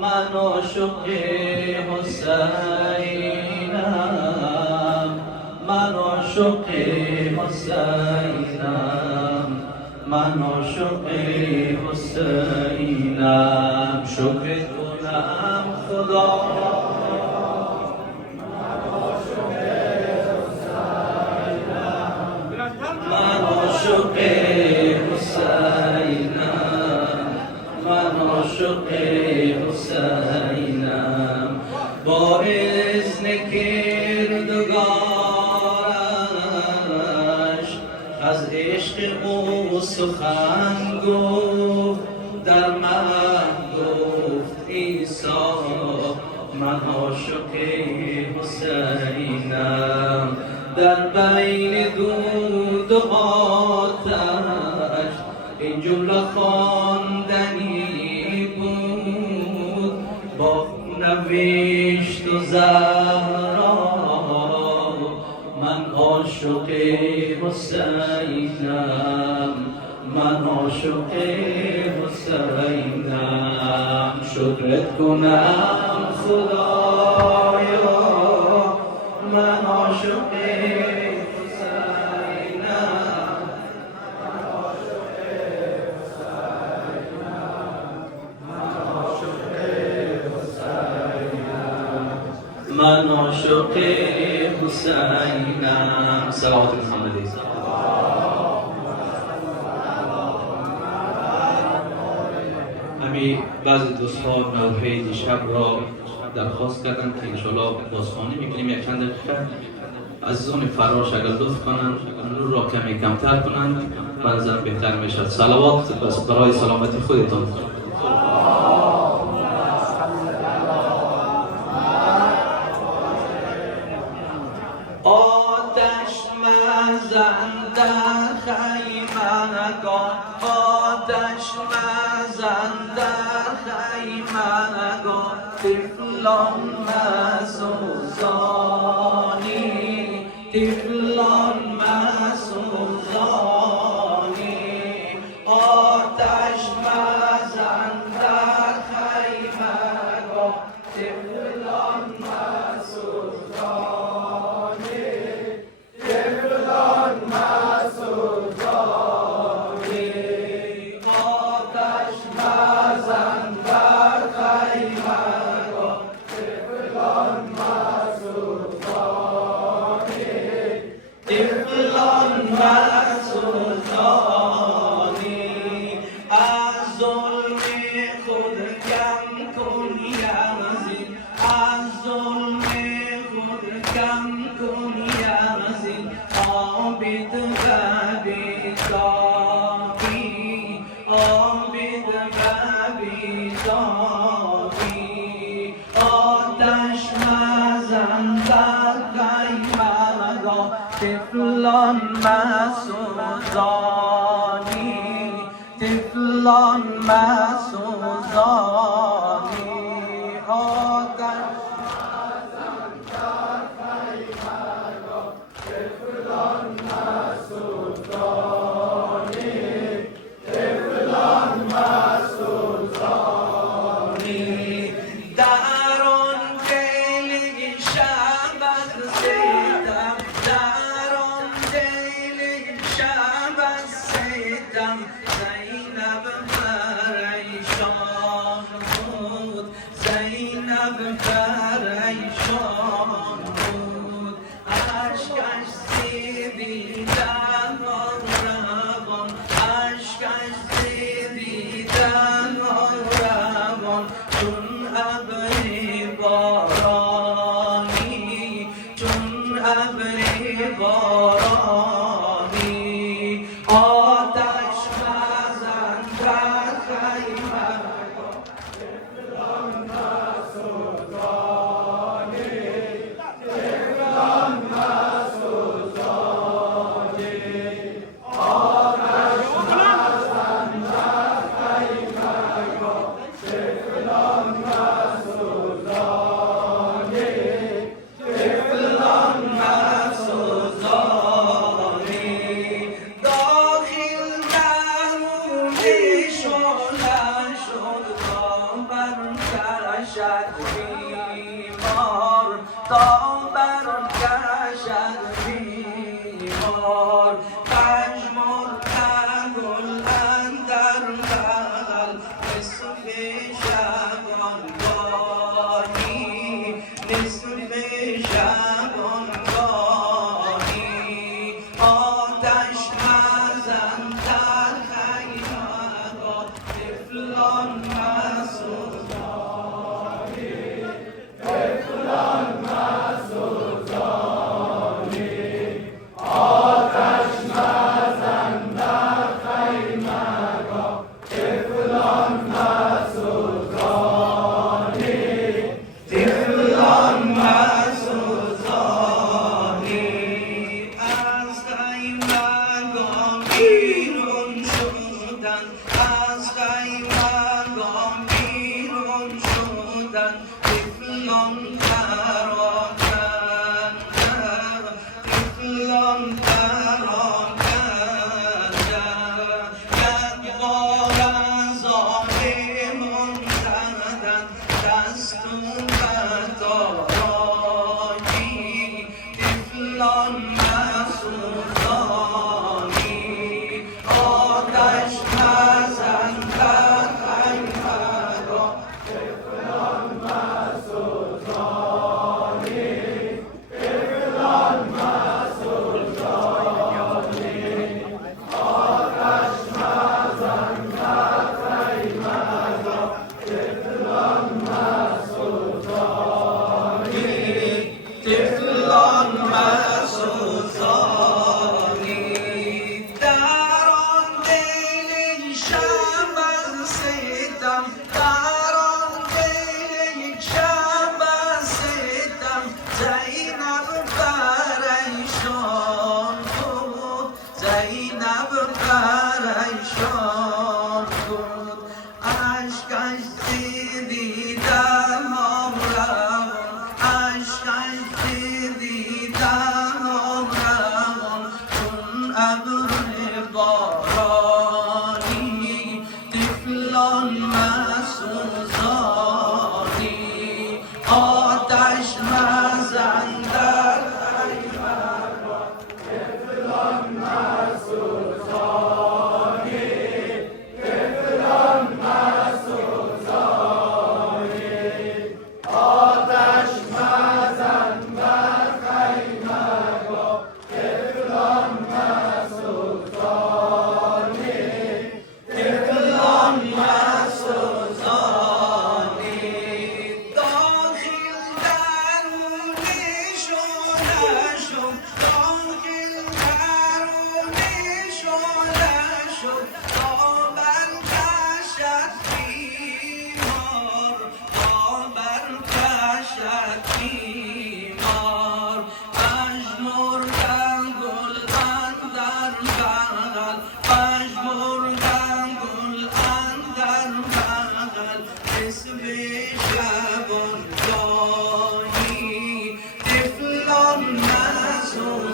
من عاشق حسینم، من عاشق حسینم، من عاشق حسینم. شکر کنم خدا من عاشق حسینم، من عاشق حسینم. با اذن کردگارش از عشق او سخن گفت، در من گفت عیسی من عاشق حسینم. در بین دود و آتش این جمله خواندنی بود، با نوشت و زهرا من عاشق حسینم، من عاشق حسینم. شکرت کنم خدایا من عاشق حسینم، من عاشق حسینم، من عاشق حسینم، من عاشق حسینم. صلوات محمدی. همین بعضی دوستان نوحه دیشب را درخواست کردن که انشاءالله بازخوانی میکنیم. یک چند دقیقه عزیزان فراش اگر لطف کنن نور را کمی کمتر کنن بنظر بهتر میشد. صلوات برای سلامتی خودتان. آتش مزن در خیمنگاه، آتش مزن در خیمنگاه، طفلان مسوزانی، طفلان مسوزانی. آتش مزن در خیمنگاه، طفلان مسوزانی، طفلان مسوزانی. آتش مزن در خیمنگاه، طفلان مسوزانی، طفلان مسوزانی. از ظلم خود کم کن یزید، از ظلم خود کم کن یزید. عابد و بیداری، عابد و بیداری. آتش مزن در خیمنگاه، طفلان مسوزانی، طفلان مسوزانی. آتش مزن در خیمنگاه، طفلان مسوزانی، طفلان مسوزانی. در آن دل شب از ستم، در آن دل شب از ستم، زینب پریشان بود، زینب پریشان بود. اشکش دیدن روان، اشکش دیدن روان. چون ابر بارانی، چون ابر بارانی. آتش مزن در خیمنگاه، طفلان مسوزانی، طفلان مسوزانی. آتش مزن در خیمنگاه، طفلان کشد بیمار تا برکشد بیمار پژمرد گل اندر بغل نصف شبانگاهی نصف شبانگاهی آتش مزن در خیمه‌ها طفلان مسوزانی طفلان مسوزانی آتش مزن در خیمه‌ها طفلان مسوزانی طفلان مسوزانی از خیمه‌گاه بیرون شدن از خیمه‌گاه بیرون شدن طفلان پراکندن طفلان پراکندن یک بار از ظالمان زدن دست و بدارایی طفلان مسوزانی آتش مزن در خیمه‌گاه طفلان مسوزانی طفلان مسوزانی آتش مزن در خیمه‌گاه طفلان مسوزانی طفلان مسوزانی در آن دل شب از ستم در آن دل شب از ستم زینب پریشان بود زینب پریشان بود اشکش دیدم روان اشکش دیدم روان چون ابر بارانی طفلان مسوزانی آتش مزن در خیمه‌گاه طفلان مسوزانی طفلان مسوزانی آتش مزن در خیمه‌گاه طفلان مسوزانی طفلان مسوزانی داخل درون شعله شد داخل درون شعله شد تا برکشد بیمار تا برکشد بیمار پژمردن گل اندر بغل پژمردن گل اندر بغل نصف شبانگاهی طفلان مسوزانی